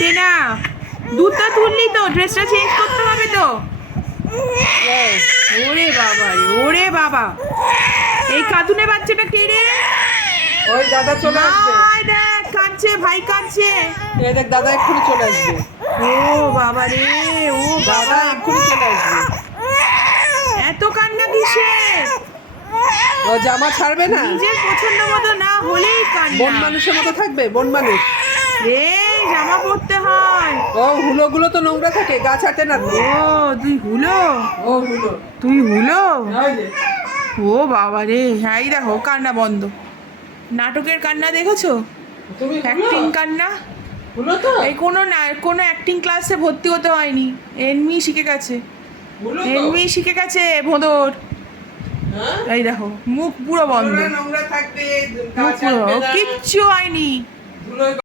দে না। দুধটা তুললি তো ড্রেসটা চেঞ্জ করতে হবে তো। ওরে বাবা রে ওরে বাবা। এই কাতুনে বাচ্চাটা কে রে? ওই দাদা চলে আসবে আয় দেখ কাঁদছে ভাই কাঁদছে। এই দেখ দাদা এক্ষুনি চলে আসবে। ও বাবা রে ও দাদা বাবা এক্ষুনি চলে আসবে। এত কান্না কিসে? ও জামা ছাড়বে না। নিজের পছন্দ মতো না হলেই বন কান্না মানুষের মতো থাকবে বন মানুষ। রে জামা পরতে হয়। ও হুলোগুলো তো নোংরা থাকে গা ছাটে না। ও তুই হুলো? ও হুলো। তুই হুলো? ও বাবা রে হ্যাঁ দেখো কান্না বন্ধ। নাটকের কান্না দেখেছ? অ্যাক্টিং কান্না? হুলো তো? এই কোনো না কোনো অ্যাক্টিং ক্লাসে ভর্তি হতে হয়নি। এমনি শিখে গেছে। হুলো এমনি শিখে গেছে ভোঁদর। হ্যাঁ? এই দেখো মুখ পুরো বন্ধ। মুখ পুরো কিচ্ছু হয়নি।